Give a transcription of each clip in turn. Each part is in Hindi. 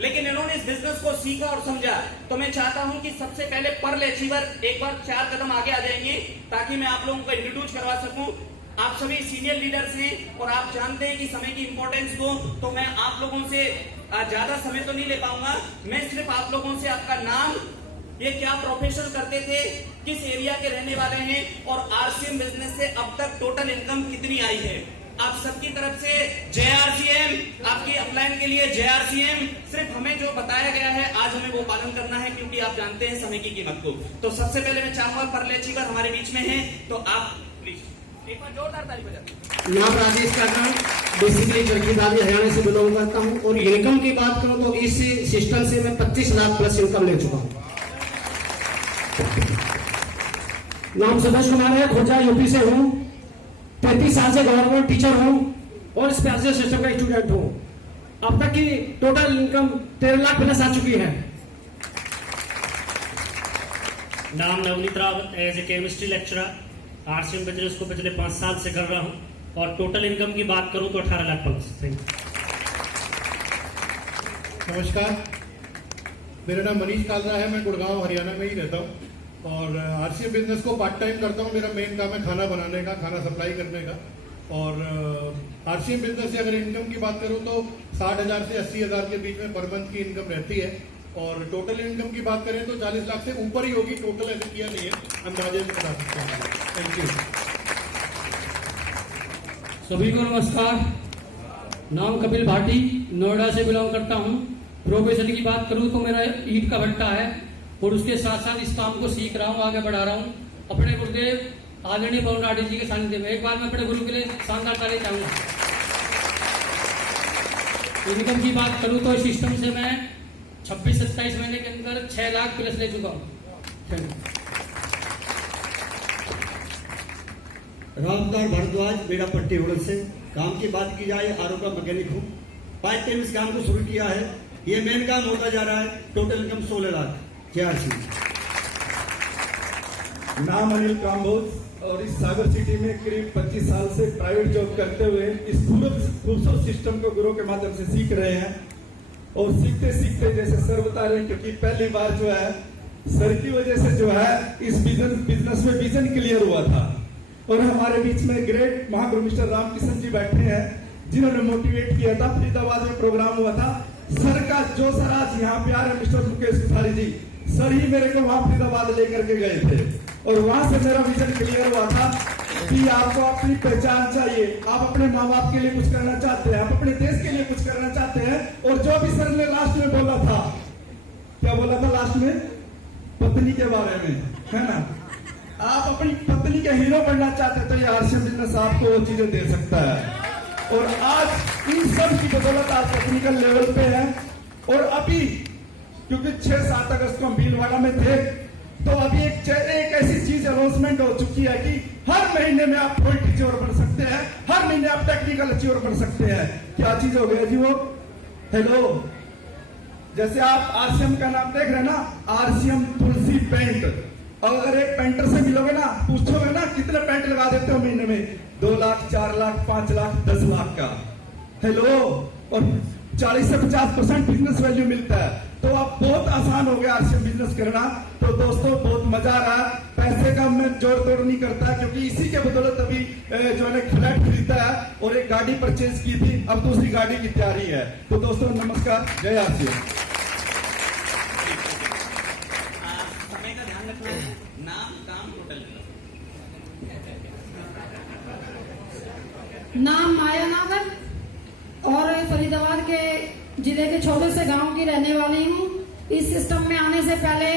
लेकिन इन्होंने इस बिजनेस को सीखा और समझा। तो मैं चाहता हूं कि सबसे पहले पर्ल अचीवर एक बार 4 कदम आगे आ जाएंगे ताकि मैं आप लोगों को इंट्रोड्यूस करवा सकूं। आप सभी सीनियर लीडर्स हैं और आप जानते हैं कि समय की इंपॉर्टेंस को, तो मैं आप लोगों से ज्यादा समय तो नहीं ले पाऊंगा। मैं सिर्फ आप लोगों से आपका नाम, ये क्या प्रोफेशन करते थे, किस एरिया के रहने वाले हैं और आरसीएम बिजनेस से अब तक टोटल इनकम कितनी आई है। आप सबकी तरफ से जय आरसीएम, आपकी अपलाइन के लिए जय आरसीएम। सिर्फ हमें जो बताया गया है आज हमें वो पालन करना है, क्योंकि आप जानते हैं समय की कीमत को। तो सबसे पहले मैं चाहूंगा पर्ल अचीवर हमारे बीच में है, तो आप प्लीज एक बार जोरदार ताली बजाइए। नाम राजेश काका, बेसिकली चरखीदारी हरियाणा से बिलोंग करता हूँ और इनकम की बात करूँ तो इस सिस्टम से मैं 25 लाख प्लस इनकम ले चुका हूँ। नाम सुभाष कुमार है, खोजा यूपी से हूँ, 33 साल से गवर्नमेंट टीचर हूँ और स्पेशल सिस्टम का स्टूडेंट हूँ। अब तक की टोटल इनकम 13 लाख प्लस आ चुकी है। नाम Navneet Rawat, as a chemistry lecturer, RCM business को पिछले 5 साल से कर रहा हूँ और टोटल इनकम की बात करूँ तो 18 लाख प्लस। नमस्कार, मेरा नाम मनीष कालरा है, मैं गुड़गांव हरियाणा में ही रहता हूँ और आरसीएम बिजनेस को पार्ट टाइम करता हूँ। मेरा मेन काम है खाना बनाने का, खाना सप्लाई करने का। और आरसीएम बिजनेस से अगर इनकम की बात करूँ तो 60,000 से 80,000 के बीच में पर मंथ की इनकम रहती है और टोटल इनकम की बात करें तो 40 लाख से ऊपर ही होगी। टोटल ऐसे किया नहीं है, अंदाजे से बता सकते हैं। Thank you. सभी को नमस्कार। नाम कपिल भाटी, नोएडा से बिलोंग करता हूँ। प्रोफेशन की बात करूँ तो मेरा ईट का भट्टा है और उसके साथ साथ इस काम को सीख रहा हूँ, आगे बढ़ा रहा हूँ अपने गुरुदेव आदरणीय पवन राठी जी के सानिध्य में। एक बार मैं अपने गुरु के लिए शानदार ताली चाहूंगा। इनकम की बात करूँ तो इस सिस्टम से मैं 26-27 महीने के अंदर 6 लाख प्लस ले चुका हूँ। रामदार भारद्वाज, बेड़ा पट्टी उड़द से। काम की बात की जाए, आरओ का मैकेनिक हूँ। पार्ट टाइम इस काम को शुरू किया है, ये मेन काम होता जा रहा है। Total income 16 lakh. नाम अनिल काम्बोज और इस सागर सिटी में करीब 25 साल से प्राइवेट जॉब करते हुए इस खूबसूरत सिस्टम को गुरु के माध्यम से सीख रहे हैं। और सीखते सीखते जैसे सर बता रहे हैं, क्योंकि पहली बार जो है सर की वजह से जो है इस बिजनेस में विजन क्लियर हुआ था। और हमारे बीच में ग्रेट महागुरु मिस्टर रामकिशन जी बैठे हैं, जिन्होंने मोटिवेट किया था। फरीदाबाद में प्रोग्राम हुआ था, सर का जो सर आज यहाँ पे आ रहे मिस्टर मुकेश कुमारी जी, सर ही मेरे को वहां फरीदाबाद लेकर के गए थे और वहां से मेरा विजन क्लियर हुआ था कि आपको अपनी पहचान चाहिए, आप अपने माँ बाप के लिए कुछ करना चाहते हैं, आप अपने देश के लिए कुछ करना चाहते हैं। और जो भी सर ने लास्ट में बोला था, क्या बोला था लास्ट में? पत्नी के बारे में, है ना? आप अपनी पत्नी के हीरो बनना चाहते हैं तो ये आरसीएम बिजनेस आपको वो चीजें दे सकता है। और आज इन सब की बदौलत आप टेक्निकल लेवल पे है। और अभी क्योंकि 6-7 अगस्त को हम भीलवाड़ा में थे, तो अभी एक ऐसी चीज अनाउंसमेंट हो चुकी है कि हर महीने में आप पोइट अचीवर बन सकते हैं, हर महीने आप टेक्निकल अचीवर बन सकते हैं। क्या चीज हो गया जी वो? हेलो, जैसे आप आरसीएम का नाम देख रहे हैं ना, आरसीएम तुलसी पेंट। अगर एक पेंटर से मिलोगे ना, पूछोगे ना कितने पेंट लगा देते हो महीने में? 2 लाख, 4 लाख, 5 लाख, 10 लाख का। हेलो, और 40 से 50% बिजनेस वैल्यू मिलता है। तो आप बहुत आसान हो गया आरसीएम बिजनेस करना। तो दोस्तों बहुत मजा आ रहा है। पैसे का मैं जोड़ तोड़ नहीं करता, क्योंकि इसी के बदौलत अभी जो है फ्लैट खरीदा है और एक गाड़ी परचेज की थी, अब दूसरी गाड़ी की तैयारी है। तो दोस्तों नमस्कार, जय आरसीएम। समय का ध्यान रखना है। नाम, काम, टोटल। नाम माया नागर और फरीदाबाद के जिले के छोटे से गांव की रहने वाली हूँ। इस सिस्टम में आने से पहले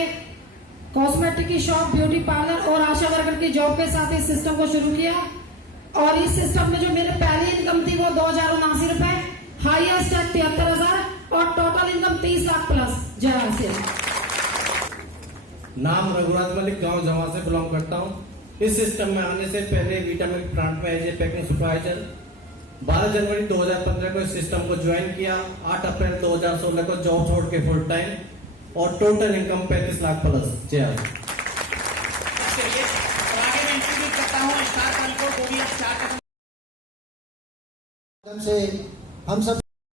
कॉस्मेटिक की शॉप, ब्यूटी पार्लर और आशा वर्कर की जॉब के साथ इस सिस्टम को शुरू किया। और इस सिस्टम में जो मेरी पहली इनकम थी वो 2,079 रुपए, हाईएस्ट है 73,000 और टोटल इनकम 30 लाख प्लस। जय आरसीएम। नाम रघुराज मलिक, गांव जमा से बिलोंग करता हूं। इस सिस्टम में आने से पहले विटामिन प्लांट में एज ए पैकिंग सुपरवाइजर 12 जनवरी 2015 को इस सिस्टम को ज्वाइन किया। 8 अप्रैल 2016 को जॉब छोड़ के फुल टाइम और टोटल इनकम 35 लाख प्लस। जय आगे मैं इंट्रोड्यूस करता हूँ स्टार को भी। अब 4 से हम सब